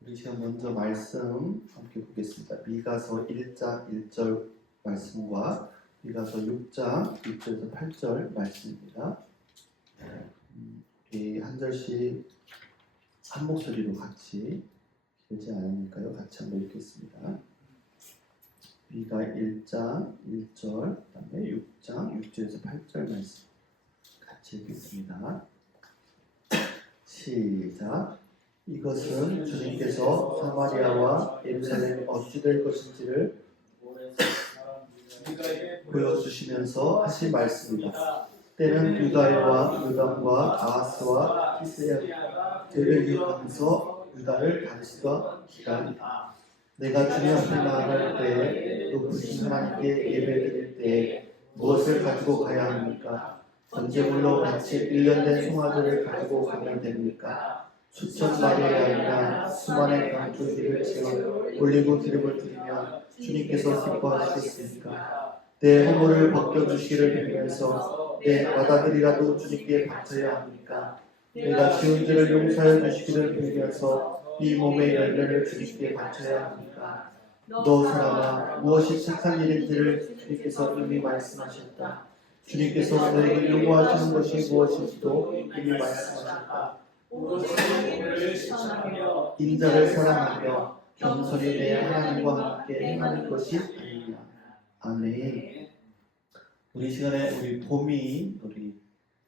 우리 지금 먼저 말씀 함께 보겠습니다. 미가서 1장 1절 말씀과 미가서 6장 6절에서 8절 말씀입니다. 우리 한 절씩 한 목소리로 같이, 길지 않으니까요, 같이 한번 읽겠습니다. 미가 1장 1절, 그 다음에 6장 6절에서 8절 말씀 같이 읽겠습니다. 시작. 이것은 주님께서 사마리아와 예루살렘이 어찌 될 것인지를 보여주시면서 하신 말씀이다. 때는 유다와 요담과 아하스와 히스야를 기억하면서 유다를 다스리던 기간이다. 내가 주님 앞에 나아갈 때에 높으신 하나님께 예배드릴 때에 무엇을 가지고 가야 합니까? 번제물로 같이 1년 된 송아지를 가지고 가면 됩니까? 수천 마리의 양이나 수만의 감초기를 채워 올리고 기름을 드리면 주님께서 기뻐하시겠습니까? 내 허물을 벗겨주시기를 빌면서 내 맏아들이라도 주님께 바쳐야 합니까? 내가 지은 죄를 용서하여 주시기를 빌면서 이 몸의 열매를 주님께 바쳐야 합니까? 너 사람아, 무엇이 착한 일인지를 주님께서 이미 말씀하셨다. 주님께서 너에게 요구하시는 것이 무엇인지도 이미 말씀하셨다. 인자를 사랑하며 겸손히 내 하나님과 함께 행하는 것이 아니냐. 아멘. 우리 시간에 우리 봄이 우리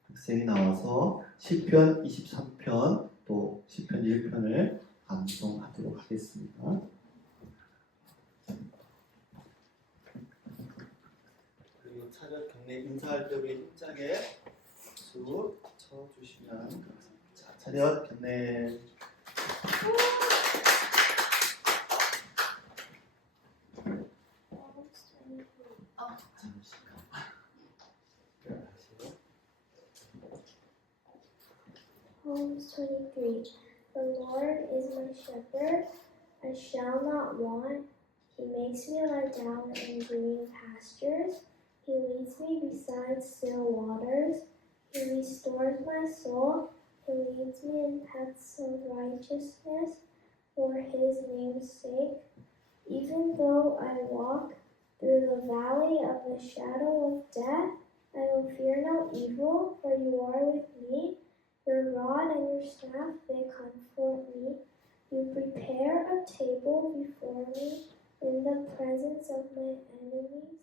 학생이 나와서 시편 23편 또 시편 1편을 암송하도록 하겠습니다. 그리고 차렷 경례 인사할 때 우리 힘차게 박수 쳐주시면 감사합니다. 자, 차렷 경례. Psalms 23. The Lord is my shepherd, I shall not want. He makes me lie down in green pastures. He leads me beside still waters. He restores my soul. He leads me in paths of righteousness for his name's sake. Even though I walk through the valley of the shadow of death, I will fear no evil, for you are with me. Your rod and your staff, they comfort me. You prepare a table before me in the presence of my enemies.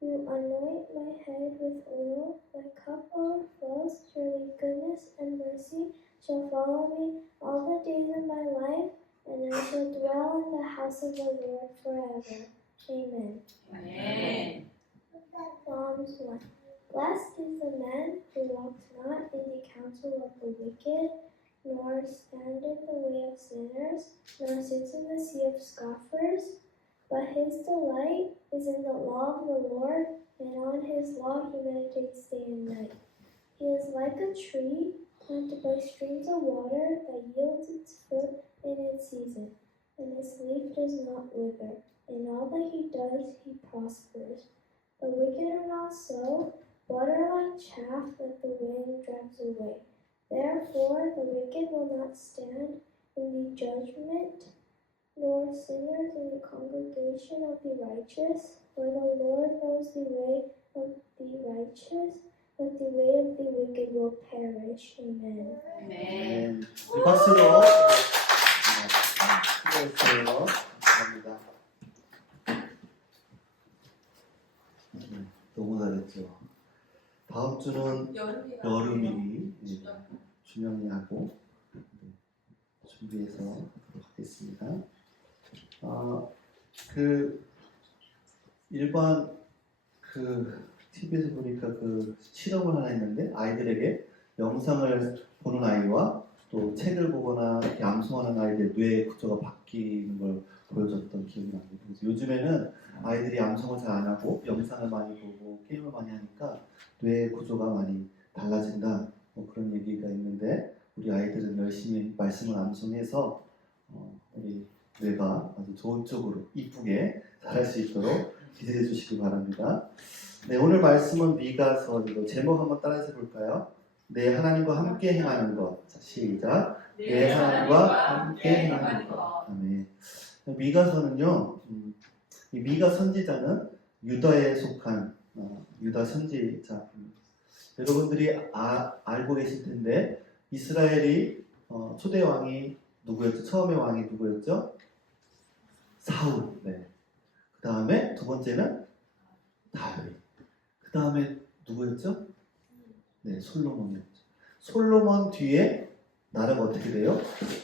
You anoint my head with oil, my cup overflows. Surely goodness and mercy shall follow me all the days of my life, and I shall dwell in the house of the Lord forever. Amen. Amen. Psalms 1. Blessed is the man who walks not in the counsel of the wicked, nor stand in the way of sinners, nor sits in the seat of scoffers. But his delight is in the law of the Lord, and on his law he meditates day and night. He is like a tree planted by streams of water that yields its fruit in its season, and its leaf does not wither. In all that he does, he prospers. The wicked are not so, but are like chaff that the wind drives away. Therefore the wicked will not stand in the judgment, nor sinners in the congregation of the righteous. For the Lord knows the way of the righteous, but the way of the wicked will perish. Amen. Amen. 박수로 수고했어요. 감사합니다. 너무 잘했죠. 다음 주는 여름이 준영이 하고 준비해서 하도록 하겠습니다. 일반 TV에서 보니까 실험을 하나 했는데 아이들에게 영상을 보는 아이와 또 책을 보거나 이렇게 암송하는 아이들 뇌 구조가 바뀌는 걸 보여줬던 기억이 납니다. 그래서 요즘에는 아이들이 암송을 잘 안 하고 영상을 많이 보고 게임을 많이 하니까 뇌 구조가 많이 달라진다, 그런 얘기가 있는데 우리 아이들은 열심히 말씀을 암송해서 우리 뇌가 아주 좋은 쪽으로 이쁘게 자랄 수 있도록 기대해 주시기 바랍니다. 네, 오늘 말씀은 미가서 제목 한번 따라서 볼까요? 내 하나님과 함께 행하는 것. 자, 시작. 내 하나님과 함께 하는 것. 아멘. 미가서는요, 이 미가 선지자는 유다에 속한 유다 선지자입니다. 여러분들이 알고 계실 텐데 이스라엘이 초대 왕이 누구였죠? 처음에 왕이 누구였죠? 사울. 네. 그 다음에 두 번째는 다윗. 그 다음에 누구였죠? 네, 솔로몬이었죠. 솔로몬 뒤에 나라가 어떻게 돼요?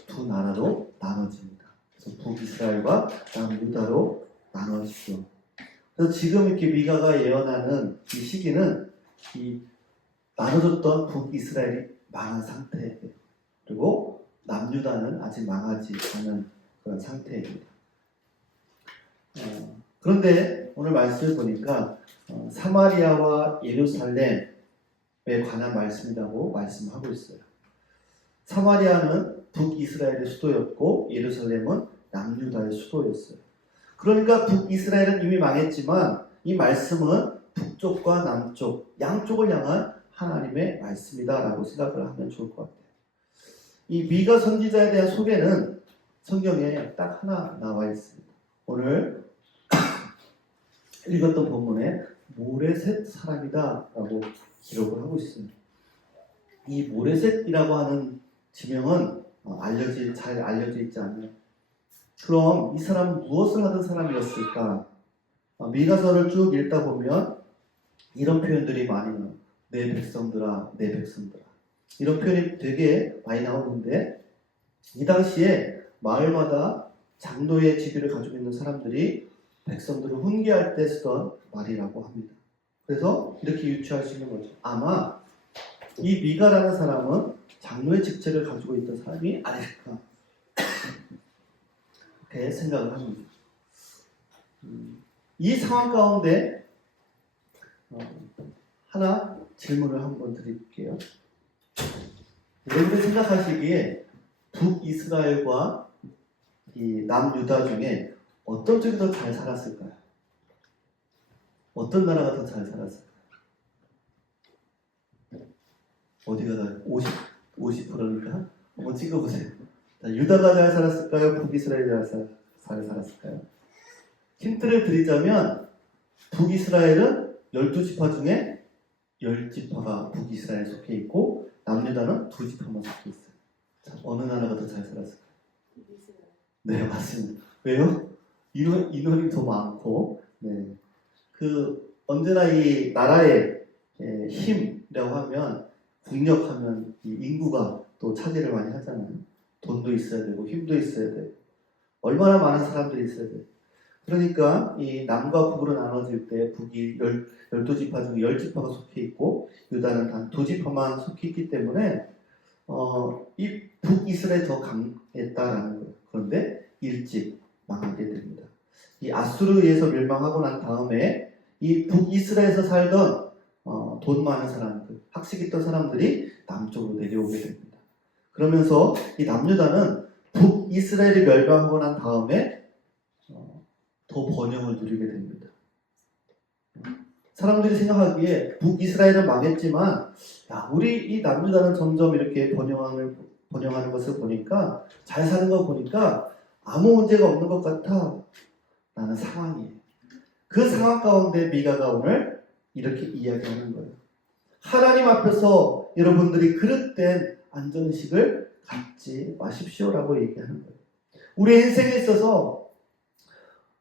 두 나라로 나눠집니다. 그래서 북이스라엘과 남유다로 나눠지죠. 그래서 지금 이렇게 미가가 예언하는 이 시기는 이 나눠졌던 북이스라엘이 망한 상태예요. 그리고 남유다는 아직 망하지 않은 그런 상태입니다. 그런데 오늘 말씀을 보니까 사마리아와 예루살렘에 관한 말씀이라고 말씀하고 있어요. 사마리아는 북이스라엘의 수도였고 예루살렘은 남유다의 수도였어요. 그러니까 북이스라엘은 이미 망했지만 이 말씀은 북쪽과 남쪽 양쪽을 향한 하나님의 말씀이다라고 생각을 하면 좋을 것 같아요. 이 미가 선지자에 대한 소개는 성경에 딱 하나 나와 있습니다. 오늘 읽었던 본문에 모레셋 사람이다라고 기록을 하고 있습니다. 이 모레셋이라고 하는 지명은 잘 알려져 있지 않아요. 그럼 이 사람은 무엇을 하던 사람이었을까? 미가서를 쭉 읽다 보면 이런 표현들이 많이 나와요. 내 백성들아, 내 백성들아. 이런 표현이 되게 많이 나오는데 이 당시에 마을마다 장로의 지위를 가지고 있는 사람들이 백성들을 훈계할 때 쓰던 말이라고 합니다. 그래서 이렇게 유추할 수 있는 거죠. 아마 이 미가라는 사람은 장로의 직책을 가지고 있던 사람이 아닐까 그렇게 생각을 합니다. 이 상황 가운데 하나 질문을 한번 드릴게요. 여러분이 생각하시기에 북이스라엘과 이 남유다 중에 어떤 쪽이 더 잘 살았을까요? 어떤 나라가 더 잘 살았을까요? 어디가 더 50%니까 한번 찍어보세요. 자, 유다가 잘 살았을까요? 북이스라엘이 잘 살았을까요? 힌트를 드리자면 북이스라엘은 12지파 중에 10지파가 북이스라엘에 속해 있고 남유다는 2지파만 속해 있어요. 자, 어느 나라가 더 잘 살았을까요? 네, 맞습니다. 왜요? 인원이 더 많고, 네. 언제나 이 나라의 힘이라고 하면, 국력하면 이 인구가 또 차지를 많이 하잖아요. 돈도 있어야 되고, 힘도 있어야 되고, 얼마나 많은 사람들이 있어야 돼요. 그러니까 이 남과 북으로 나눠질 때 북이 12지파 중에 10지파가 속해 있고, 유다는 단 2지파만 속해 있기 때문에, 이 북이스라엘이 더 강했다라는 거예요. 그런데 일찍 망하게 됩니다. 이 아수르에 의해서 멸망하고 난 다음에 이 북이스라엘에서 살던 돈 많은 사람들, 학식 있던 사람들이 남쪽으로 내려오게 됩니다. 그러면서 이 남유다는 북이스라엘이 멸망하고 난 다음에 더 번영을 누리게 됩니다. 사람들이 생각하기에 북이스라엘은 망했지만 우리 이 남유다는 점점 이렇게 번영하는 것을 보니까 잘 사는 거 보니까 아무 문제가 없는 것 같아 라는 상황이에요. 그 상황 가운데 미가가 오늘 이렇게 이야기하는 거예요. 하나님 앞에서 여러분들이 그릇된 안전의식을 갖지 마십시오라고 얘기하는 거예요. 우리 인생에 있어서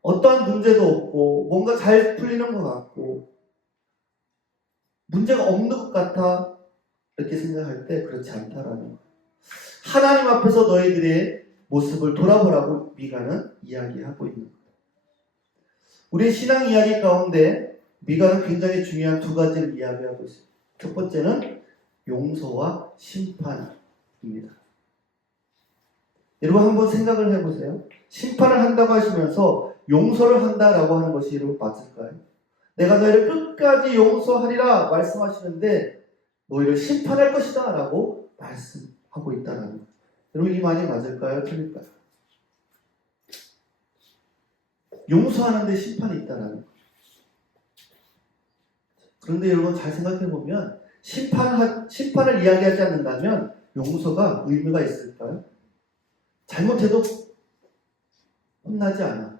어떠한 문제도 없고 뭔가 잘 풀리는 것 같고 문제가 없는 것 같아 이렇게 생각할 때 그렇지 않다라는 거예요. 하나님 앞에서 너희들의 모습을 돌아보라고 미가는 이야기하고 있는 거예요. 우리의 신앙 이야기 가운데 미가는 굉장히 중요한 두 가지를 이야기하고 있어요. 첫 번째는 용서와 심판입니다. 여러분 한번 생각을 해보세요. 심판을 한다고 하시면서 용서를 한다라고 하는 것이 여러분 맞을까요? 내가 너희를 끝까지 용서하리라 말씀하시는데 너희를 심판할 것이다 라고 말씀하고 있다는 거예요. 여러분 이 말이 맞을까요? 틀릴까요? 용서하는데 심판이 있다는 거예요. 그런데 여러분 잘 생각해보면 심판을 이야기하지 않는다면 용서가 의미가 있을까요? 잘못해도 혼나지 않아.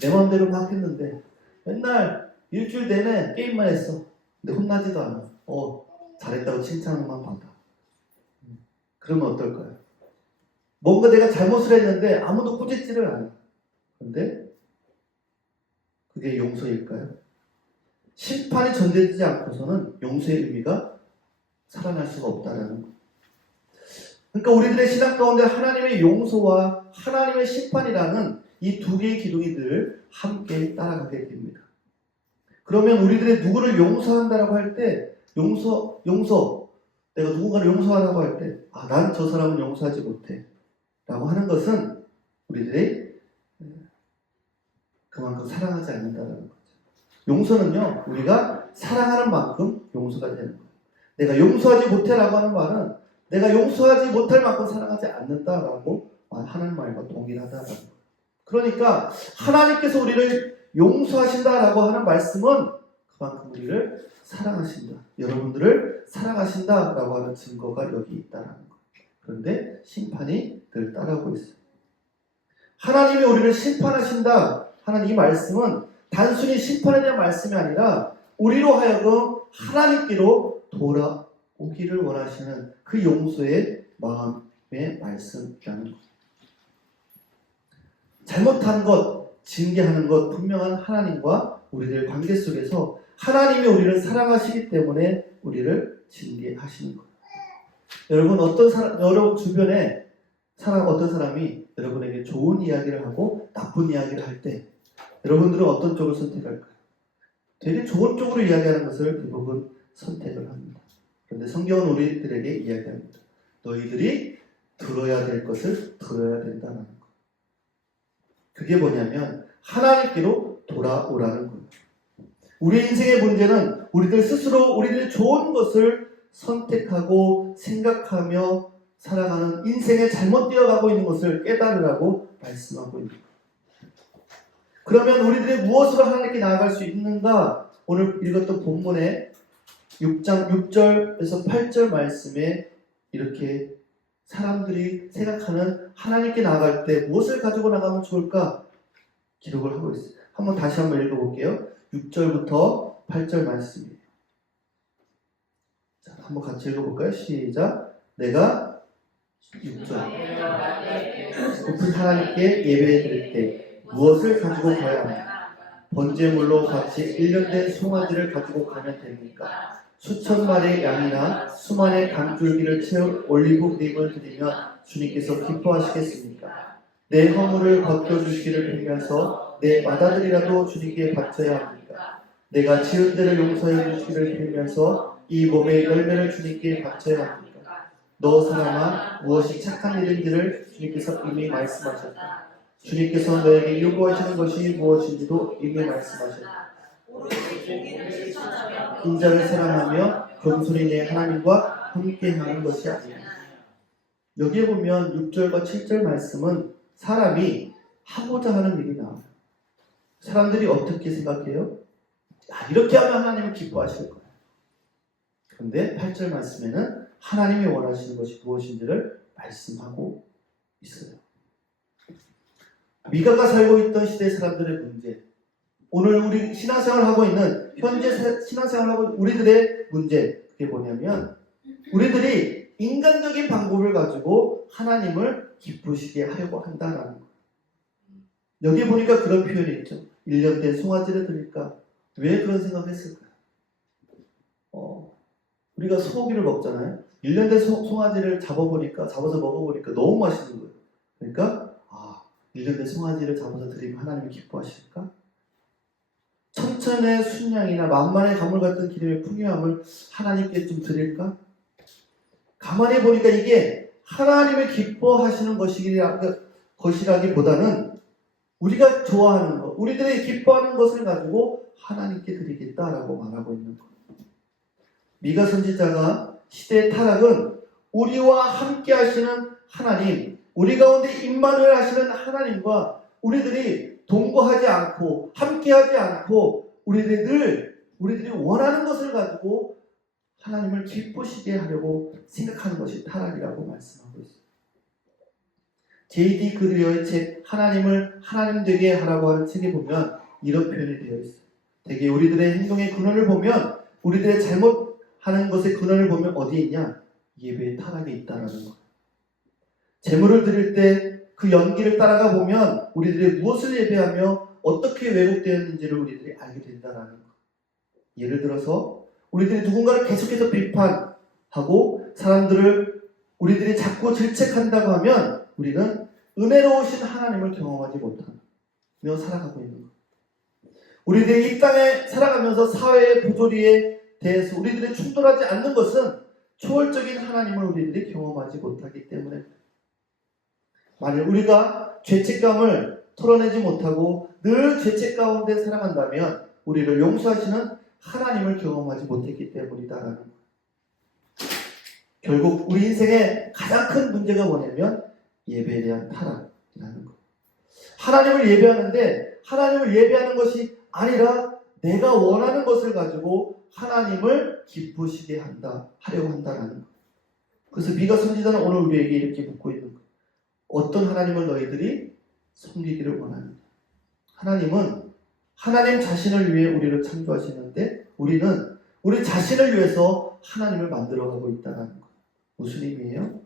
내 마음대로 막 했는데 맨날 일주일 내내 게임만 했어. 근데 혼나지도 않아. 잘했다고 칭찬만 받아. 그러면 어떨까요? 뭔가 내가 잘못을 했는데 아무도 꾸짖지를 않아. 근데 그게 용서일까요? 심판이 전제되지 않고서는 용서의 의미가 살아날 수가 없다는 거예요. 그러니까 우리들의 신앙 가운데 하나님의 용서와 하나님의 심판이라는 이 두 개의 기둥이 늘 함께 따라가게 됩니다. 그러면 우리들의 누구를 용서한다라고 할 때 내가 누군가를 용서하라고 할 때 난 저 사람은 용서하지 못해 라고 하는 것은 우리들의 그만큼 사랑하지 않는다는 거죠. 용서는요, 우리가 사랑하는 만큼 용서가 되는 거예요. 내가 용서하지 못해라고 하는 말은 내가 용서하지 못할 만큼 사랑하지 않는다라고 하는 말과 동일하다라는 거예요. 그러니까 하나님께서 우리를 용서하신다라고 하는 말씀은 그만큼 우리를 사랑하신다. 여러분들을 사랑하신다라고 하는 증거가 여기 있다는 거예요. 그런데 심판이 늘 따라오고 있어요. 하나님이 우리를 심판하신다 하는 이 말씀은 단순히 심판에 대한 말씀이 아니라 우리로 하여금 하나님께로 돌아오기를 원하시는 그 용서의 마음의 말씀이라는 거예요. 잘못한 것, 징계하는 것 분명한 하나님과 우리들 관계 속에서 하나님이 우리를 사랑하시기 때문에 우리를 징계하시는 거예요. 여러분 여러분 주변에 어떤 사람이 여러분에게 좋은 이야기를 하고 나쁜 이야기를 할 때 여러분들은 어떤 쪽을 선택할까요? 되게 좋은 쪽으로 이야기하는 것을 대부분 선택을 합니다. 그런데 성경은 우리들에게 이야기합니다. 너희들이 들어야 될 것을 들어야 된다는 것. 그게 뭐냐면 하나님께로 돌아오라는 거예요. 우리 인생의 문제는 우리들 스스로 우리들이 좋은 것을 선택하고 생각하며 살아가는 인생에 잘못 뛰어가고 있는 것을 깨달으라고 말씀하고 있는 거예요. 그러면 우리들이 무엇으로 하나님께 나아갈 수 있는가? 오늘 읽었던 본문의 6장 6절에서 8절 말씀에 이렇게 사람들이 생각하는 하나님께 나아갈 때 무엇을 가지고 나가면 좋을까? 기록을 하고 있어요. 다시 한번 읽어볼게요. 6절부터 8절 말씀이에요. 자, 한번 같이 읽어볼까요? 시작. 내가 6절 높은 하나님께 예배 드릴 때 무엇을 가지고 가야 합니까? 번제물로 같이 1년 된 송아지를 가지고 가면 됩니까? 수천 마리의 양이나 수만의 감줄기를 채운 올리브 그림을 드리면 주님께서 기뻐하시겠습니까? 내 허물을 벗겨주시기를 빌면서 내 맏아들이라도 주님께 바쳐야 합니까? 내가 지은 죄를 용서해 주시기를 빌면서 이 몸의 열매를 주님께 바쳐야 합니까? 너 사람아, 무엇이 착한 일인지를 주님께서 이미 말씀하셨다. 주님께서 너에게 요구하시는 것이 무엇인지도 이미 말씀하셨다. 인자를 사랑하며 겸손히 내 하나님과 함께하는 것이 아니야. 여기에 보면 6절과 7절 말씀은 사람이 하고자 하는 일이 나와요. 사람들이 어떻게 생각해요? 이렇게 하면 하나님은 기뻐하실 거예요. 그런데 8절 말씀에는 하나님이 원하시는 것이 무엇인지를 말씀하고 있어요. 미가가 살고 있던 시대 사람들의 문제, 오늘 우리 신앙생활을 하고 있는 현재 신앙생활을 하고 있는 우리들의 문제, 그게 뭐냐면 우리들이 인간적인 방법을 가지고 하나님을 기쁘시게 하려고 한다는 거예요. 여기 보니까 그런 표현이 있죠. 1년 된 송아지를 드릴까? 왜 그런 생각을 했을까요? 우리가 소고기를 먹잖아요. 1년 된 송아지를 잡아서 먹어보니까 너무 맛있는 거예요. 그러니까 1년 된 송아지를 잡아서 드리면 하나님이 기뻐하실까? 천천의 순양이나 만만의 가물 같은 기름의 풍요함을 하나님께 좀 드릴까? 가만히 보니까 이게 하나님을 기뻐하시는 것이라기보다는 우리가 좋아하는 것, 우리들이 기뻐하는 것을 가지고 하나님께 드리겠다라고 말하고 있는 거예요. 미가 선지자가 시대의 타락은 우리와 함께 하시는 하나님, 우리 가운데 임마누엘 하시는 하나님과 우리들이 동거하지 않고 함께하지 않고 우리들이 원하는 것을 가지고 하나님을 기쁘시게 하려고 생각하는 것이 타락이라고 말씀하고 있어요. J.D. 그리어의 책 하나님을 하나님 되게 하라고 하는 책에 보면 이런 표현이 되어 있어요. 되게 우리들의 행동의 근원을 보면, 우리들의 잘못하는 것의 근원을 보면 어디에 있냐? 예배의 타락에 있다라는 거예요. 제물을 드릴 때 그 연기를 따라가 보면 우리들이 무엇을 예배하며 어떻게 왜곡되었는지를 우리들이 알게 된다는 거예요. 예를 들어서 우리들이 누군가를 계속해서 비판하고 사람들을 우리들이 자꾸 질책한다고 하면 우리는 은혜로우신 하나님을 경험하지 못하며 살아가고 있는 거예요. 우리들이 이 땅에 살아가면서 사회의 부조리에 대해서 우리들이 충돌하지 않는 것은 초월적인 하나님을 우리들이 경험하지 못하기 때문에, 만약 우리가 죄책감을 털어내지 못하고 늘 죄책 가운데 살아간다면 우리를 용서하시는 하나님을 경험하지 못했기 때문이다라는 거예요. 결국 우리 인생의 가장 큰 문제가 뭐냐면 예배에 대한 타락이라는 거예요. 하나님을 예배하는데 하나님을 예배하는 것이 아니라 내가 원하는 것을 가지고 하나님을 기쁘시게 하려고 한다라는 거예요. 그래서 미가 선지자는 오늘 우리에게 이렇게 묻고 있는 거예요. 어떤 하나님을 너희들이 섬기기를 원하느냐? 하나님은 하나님 자신을 위해 우리를 창조하시는데 우리는 우리 자신을 위해서 하나님을 만들어가고 있다는 거예요. 무슨 의미예요?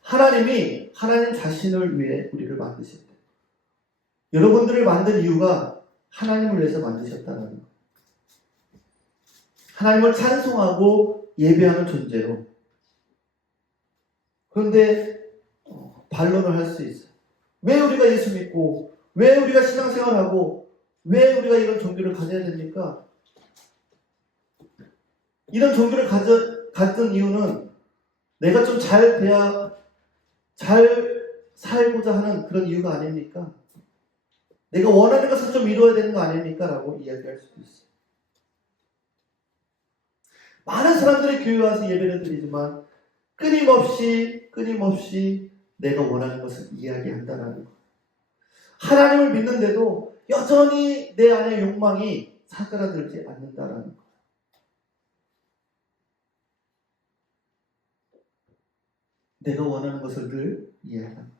하나님이 하나님 자신을 위해 우리를 만드셨대요. 여러분들을 만든 이유가 하나님을 위해서 만드셨다는 거예요. 하나님을 찬송하고 예배하는 존재로. 그런데 반론을 할 수 있어요. 왜 우리가 예수 믿고, 왜 우리가 신앙생활하고, 왜 우리가 이런 종교를 가져야 됩니까? 이런 종교를 가진 이유는 내가 좀 잘 살고자 하는 그런 이유가 아닙니까? 내가 원하는 것을 좀 이루어야 되는 거 아닙니까? 라고 이야기할 수도 있어요. 많은 사람들이 교회 와서 예배를 드리지만 끊임없이 내가 원하는 것을 이야기한다는 거. 하나님을 믿는데도 여전히 내 안의 욕망이 사그라들지 않는다라는 거. 내가 원하는 것을 늘 이해하는 거.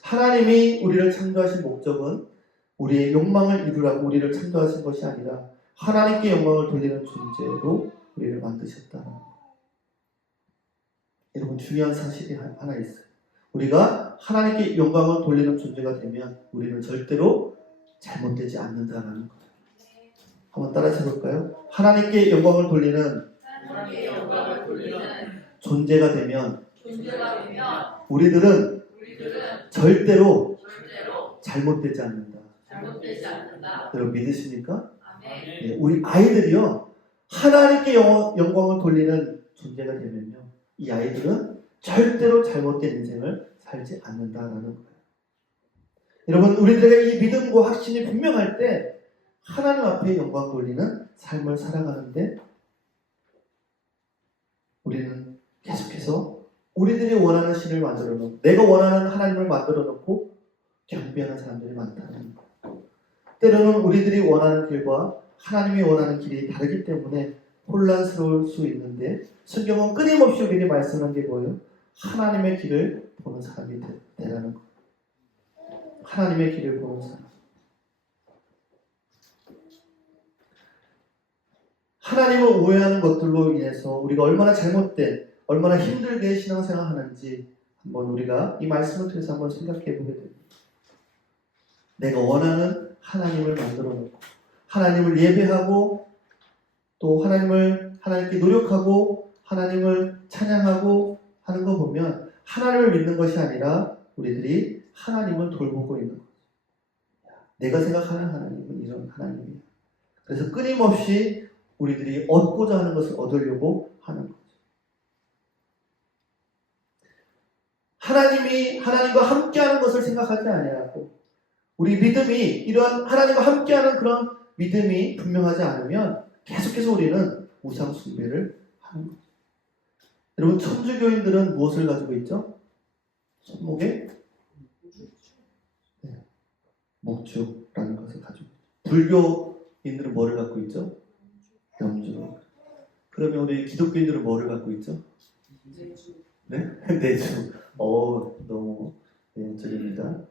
하나님이 우리를 창조하신 목적은 우리의 욕망을 이루라고 우리를 창조하신 것이 아니라 하나님께 영광을 돌리는 존재로 우리를 만드셨다는 거. 여러분, 중요한 사실이 하나 있어요. 우리가 하나님께 영광을 돌리는 존재가 되면 우리는 절대로 잘못되지 않는다는 거예요. 한번 따라서 해볼까요? 하나님께 영광을 돌리는 존재가 되면 우리들은 절대로 잘못되지 않는다. 여러분 믿으십니까? 네, 우리 아이들이요, 하나님께 영광을 돌리는 존재가 되면요, 이 아이들은 절대로 잘못된 인생을 살지 않는다라는 거예요. 여러분, 우리들에게 이 믿음과 확신이 분명할 때 하나님 앞에 영광 돌리는 삶을 살아가는데 우리는 계속해서 우리들이 원하는 신을 만들어 놓고 내가 원하는 하나님을 만들어 놓고 경배하는 사람들이 많다는 거예요. 때로는 우리들이 원하는 길과 하나님이 원하는 길이 다르기 때문에 혼란스러울 수 있는데 성경은 끊임없이 우리에게 말씀하는 게 뭐예요? 하나님의 길을 보는 사람이 되라는 거예요. 하나님의 길을 보는 사람. 하나님을 오해하는 것들로 인해서 우리가 얼마나 잘못된, 얼마나 힘들게 신앙생활 하는지 한번 우리가 이 말씀을 통해서 한번 생각해 보게 됩니다. 내가 원하는 하나님을 만들어 놓고 하나님을 예배하고 또 하나님께 노력하고 하나님을 찬양하고 하는 거 보면 하나님을 믿는 것이 아니라 우리들이 하나님을 돌보고 있는 거죠. 내가 생각하는 하나님은 이런 하나님이에요. 그래서 끊임없이 우리들이 얻고자 하는 것을 얻으려고 하는 거죠. 하나님이 하나님과 함께하는 것을 생각하지 아니하고 우리 믿음이 이러한 하나님과 함께하는 그런 믿음이 분명하지 않으면 계속해서 우리는 우상 숭배를 하는 거죠. 여러분, 천주교인들은 무엇을 가지고 있죠? 손목에 목주라는 것을 가지고 있죠. 불교인들은 뭐를 갖고 있죠? 염주. 그러면 우리 기독교인들은 뭐를 갖고 있죠? 네? 내주. 너무 내용적입니다.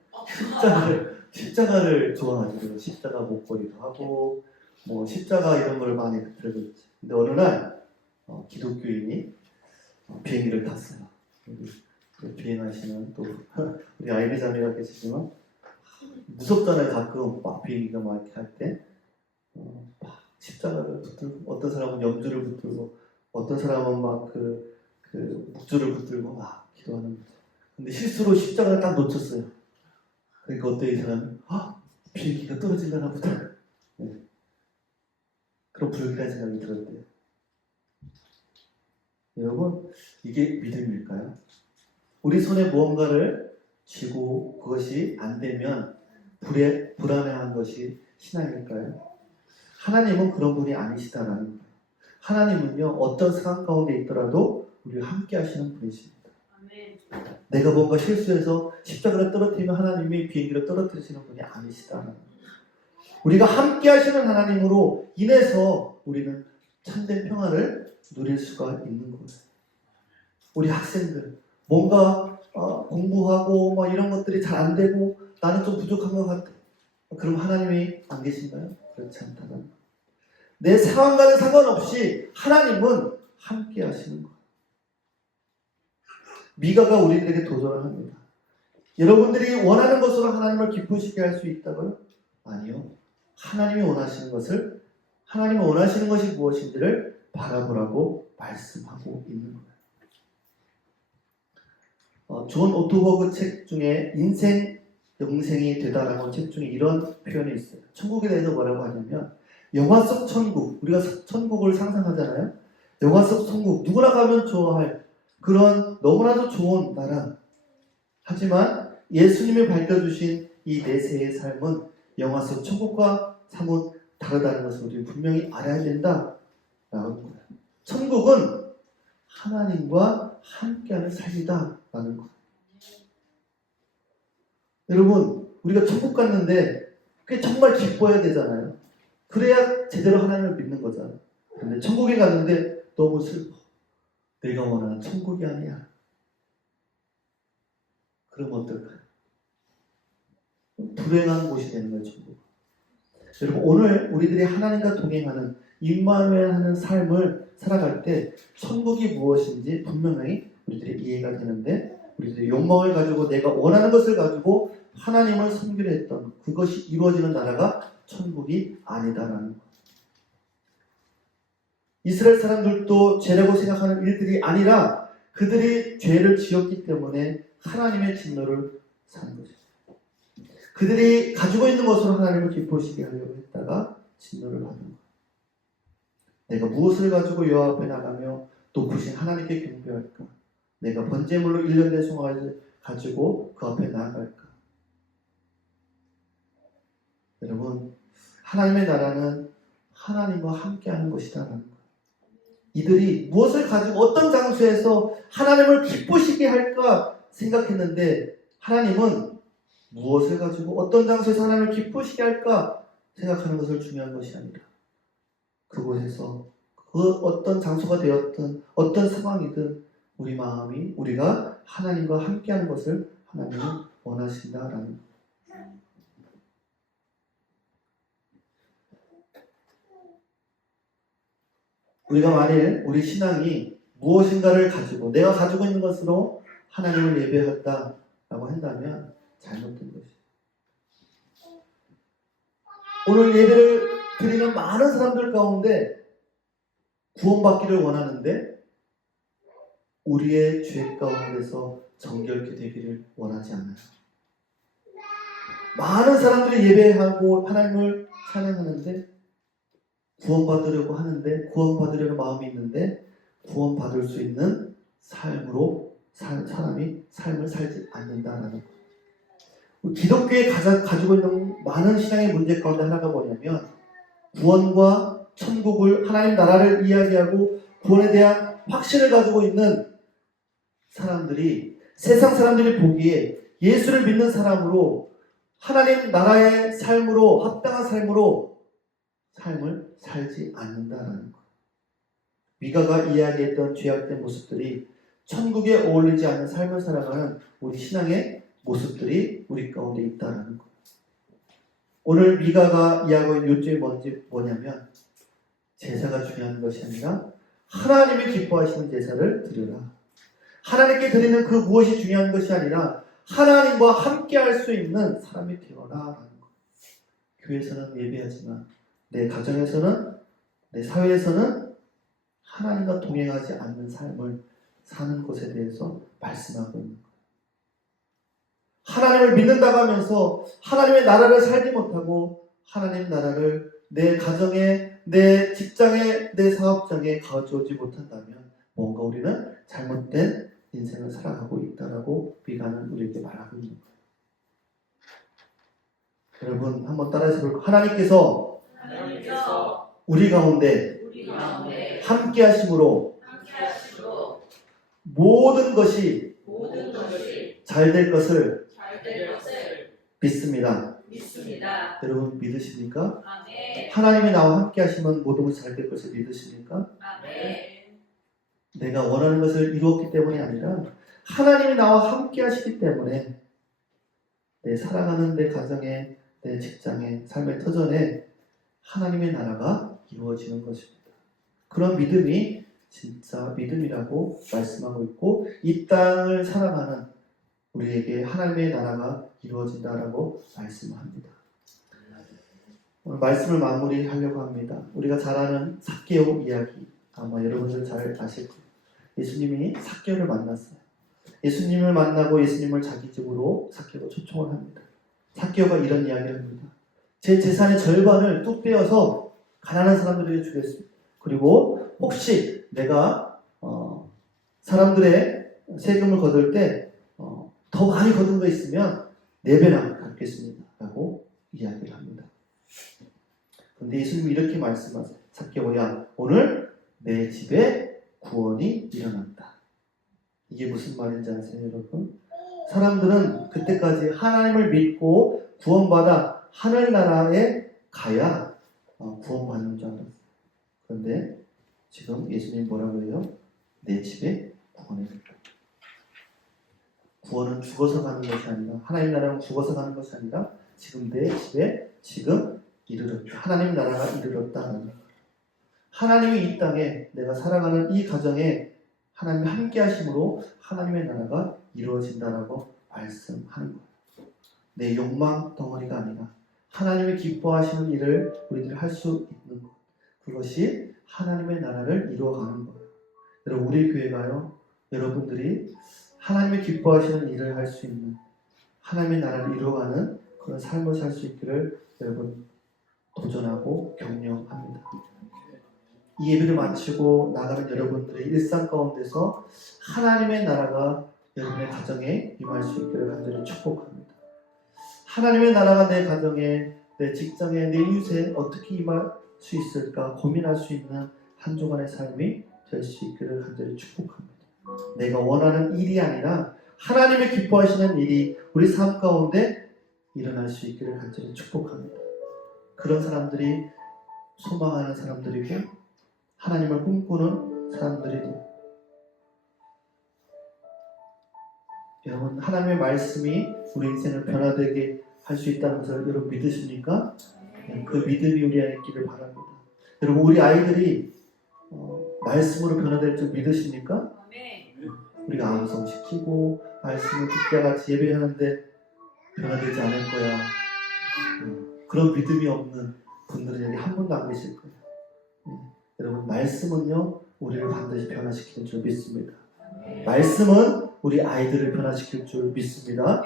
십자가를 좋아하죠. 십자가 목걸이도 하고, 뭐 십자가 이런 걸 많이 들고 있죠. 근데 어느 날 기독교인이 비행기를 탔어요. 비행하시는 또 우리 아이리 자매가 계시지만 무섭잖아요. 가끔 막 비행기가 막 이렇게 할 때 막 십자가를 붙들고, 어떤 사람은 염주를 붙들고, 어떤 사람은 막 그 묵주를 붙들고 막 기도하는 거죠. 근데 실수로 십자가를 딱 놓쳤어요. 그러니까 어때 이 사람이 비행기가 떨어지려나 보다. 네. 그런 불길한 생각이 들었대요. 여러분, 이게 믿음일까요? 우리 손에 무언가를 쥐고 그것이 안 되면 불안해한 것이 신앙일까요? 하나님은 그런 분이 아니시다라는 거예요. 하나님은요, 어떤 상황 가운데 있더라도 우리와 함께 하시는 분이십니다. 내가 뭔가 실수해서 십자가를 떨어뜨리면 하나님이 비행기를 떨어뜨리시는 분이 아니시다라는 거예요. 우리가 함께 하시는 하나님으로 인해서 우리는 참된 평화를 누릴 수가 있는 거예요. 우리 학생들 뭔가 공부하고 막 이런 것들이 잘 안 되고 나는 좀 부족한 것 같아. 그럼 하나님이 안 계신가요? 그렇지 않다는 거예요. 내 상황과는 상관없이 하나님은 함께 하시는 거예요. 미가가 우리들에게 도전을 합니다. 여러분들이 원하는 것으로 하나님을 기쁘시게 할 수 있다고요? 아니요. 하나님이 원하시는 것이 무엇인지를 바라보라고 말씀하고 있는 거예요. 존 오토버그 책 중에 인생 영생이 되다라는 책 중에 이런 표현이 있어요. 천국에 대해서 뭐라고 하냐면, 영화 속 천국, 우리가 천국을 상상하잖아요. 영화 속 천국, 누구나 가면 좋아할 그런 너무나도 좋은 나라. 하지만 예수님이 밝혀주신 이 내세의 삶은 영화 속 천국과 사뭇 다르다는 것을 우리 분명히 알아야 된다라는 거예요. 천국은 하나님과 함께하는 삶이다라는 거예요. 여러분, 우리가 천국 갔는데 그게 정말 기뻐해야 되잖아요. 그래야 제대로 하나님을 믿는 거잖아요. 근데 천국에 갔는데 너무 슬퍼. 내가 원하는 천국이 아니야. 그럼 어떨까요? 불행한 곳이 되는 거예요, 천국. 여러분, 오늘 우리들이 하나님과 동행하는 임마누엘 하는 삶을 살아갈 때 천국이 무엇인지 분명히 우리들이 이해가 되는데, 우리들이 욕망을 가지고 내가 원하는 것을 가지고 하나님을 섬기려 했던 그것이 이루어지는 나라가 천국이 아니다라는 것. 이스라엘 사람들도 죄라고 생각하는 일들이 아니라 그들이 죄를 지었기 때문에 하나님의 진노를 사는 거죠. 그들이 가지고 있는 것으로 하나님을 기쁘시게 하려고 했다가 진노를 받는 거예요. 내가 무엇을 가지고 여호와 앞에 나가며 높으신 하나님께 경배할까? 내가 번제물로 1년 된 송아지를 가지고 그 앞에 나아갈까? 여러분, 하나님의 나라는 하나님과 함께하는 것이다라는 거예요. 이들이 무엇을 가지고 어떤 장소에서 하나님을 기쁘시게 할까 생각했는데, 하나님은 무엇을 가지고 어떤 장소에서 하나님을 기쁘시게 할까 생각하는 것을 중요한 것이 아니라, 그곳에서 그 어떤 장소가 되었든 어떤 상황이든 우리 마음이, 우리가 하나님과 함께하는 것을 하나님은 원하신다라는 거예요. 우리가 만일 우리 신앙이 무엇인가를 가지고 내가 가지고 있는 것으로 하나님을 예배한다라고 한다면 잘못된 것이에요. 오늘 예배를 드리는 많은 사람들 가운데 구원받기를 원하는데 우리의 죄 가운데서 정결케 되기를 원하지 않아요. 많은 사람들이 예배하고 하나님을 찬양하는데 구원받으려고 하는데, 구원받으려는 마음이 있는데 구원받을 수 있는 삶으로 사람이 삶을 살지 않는다라는 거예요. 기독교에 가지고 있는 많은 신앙의 문제 가운데 하나가 뭐냐면, 구원과 천국을, 하나님 나라를 이야기하고 구원에 대한 확신을 가지고 있는 사람들이, 세상 사람들이 보기에 예수를 믿는 사람으로 하나님 나라의 삶으로, 합당한 삶으로 삶을 살지 않는다라는 거예요. 미가가 이야기했던 죄악된 모습들이 천국에 어울리지 않는 삶을 살아가는 우리 신앙의 모습들이 우리 가운데 있다는 거예요. 오늘 미가가 이야기하는 요점이 뭐냐면 제사가 중요한 것이 아니라 하나님이 기뻐하시는 제사를 드려라. 하나님께 드리는 그 무엇이 중요한 것이 아니라 하나님과 함께 할 수 있는 사람이 되어라라는 거예요. 교회에서는 예배하지만 내 가정에서는 내 사회에서는 하나님과 동행하지 않는 삶을 사는 것에 대해서 말씀하고 있는 거예요. 하나님을 믿는다고 하면서 하나님의 나라를 살지 못하고 하나님 나라를 내 가정에, 내 직장에, 내 사업장에 가져오지 못한다면 뭔가 우리는 잘못된 인생을 살아가고 있다라고 미가는 우리에게 말하고 있는 거예요. 여러분 한번 따라해서 볼까요? 하나님께서 우리 가운데 함께 하심으로 모든 것이 잘 될 것을 믿습니다. 여러분 믿으십니까? 하나님이 나와 함께 하시면 모든 것이 잘 될 것을 믿으십니까? 내가 원하는 것을 이루었기 때문이 아니라 하나님이 나와 함께 하시기 때문에 내 사랑하는 내 가정에, 내 직장에, 삶의 터전에 하나님의 나라가 이루어지는 것입니다. 그런 믿음이 진짜 믿음이라고 말씀하고 있고 이 땅을 살아가는 우리에게 하나님의 나라가 이루어진다라고 말씀합니다. 오늘 말씀을 마무리하려고 합니다. 우리가 잘 아는 삭개오 이야기 아마 여러분들 잘 아실 거예요. 예수님이 삭개오를 만났어요. 예수님을 만나고 예수님을 자기 집으로 삭개오가 초청을 합니다. 삭개오가 이런 이야기를 합니다. 제 재산의 절반을 뚝 떼어서 가난한 사람들에게 주겠습니다. 그리고 혹시 내가 사람들의 세금을 거둘 때 더 많이 거둔 거 있으면 4배나 갚겠습니다. 라고 이야기를 합니다. 그런데 예수님이 이렇게 말씀하세요. 삭개오야, 오늘 내 집에 구원이 일어났다. 이게 무슨 말인지 아세요, 여러분? 사람들은 그때까지 하나님을 믿고 구원받아 하늘나라에 가야 구원받는 줄 알았어요. 그런데 지금 예수님 뭐라고 해요? 내 집에 구원이 일어났다. 구원은 죽어서 가는 것이 아니라 하나님 나라는 죽어서 가는 것이 아니라 지금 내 집에 지금 이르렀다. 하나님 나라가 이르렀다는 거예요. 하나님이 이 땅에 내가 살아가는 이 가정에 하나님이 함께 하심으로 하나님의 나라가 이루어진다라고 말씀하는 거예요. 내 욕망 덩어리가 아니라 하나님이 기뻐하시는 일을 우리들이 할 수 있는 것. 그것이 하나님의 나라를 이루어가는 거예요. 여러분 우리 교회가요. 여러분들이 하나님이 기뻐하시는 일을 할 수 있는 하나님의 나라를 이루어가는 그런 삶을 살 수 있기를 여러분 도전하고 격려합니다. 이 예배를 마치고 나가는 여러분들의 일상 가운데서 하나님의 나라가 여러분의 가정에 임할 수 있기를 간절히 축복합니다. 하나님의 나라가 내 가정에, 내 직장에, 내 이웃에 어떻게 임할 수 있을까 고민할 수 있는 한 주간의 삶이 될 수 있기를 간절히 축복합니다. 내가 원하는 일이 아니라 하나님의 기뻐하시는 일이 우리 삶 가운데 일어날 수 있기를 간절히 축복합니다. 그런 사람들이 소망하는 사람들이고 하나님을 꿈꾸는 사람들이고 여러분 하나님의 말씀이 우리 인생을 변화되게 할 수 있다는 것을 여러분 믿으십니까? 그 믿음이 우리 안에 있기를 바랍니다. 여러분 우리 아이들이 말씀으로 변화될 줄 믿으십니까? 우리가 암송시키고 말씀을 듣게 같이 예배하는데 변화되지 않을 거야. 그런 믿음이 없는 분들은 여기 한 분도 안 계실 거예요. 여러분 말씀은요 우리를 반드시 변화시키는 줄 믿습니다. 말씀은 우리 아이들을 변화시킬 줄 믿습니다.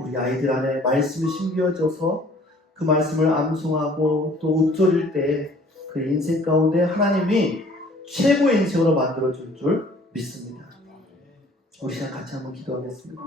우리 아이들 안에 말씀이 심겨져서 그 말씀을 암송하고 또 읊조릴 때 그 인생 가운데 하나님이 최고의 인생으로 만들어줄 줄 믿습니다. 우리 시간 같이 한번 기도하겠습니다.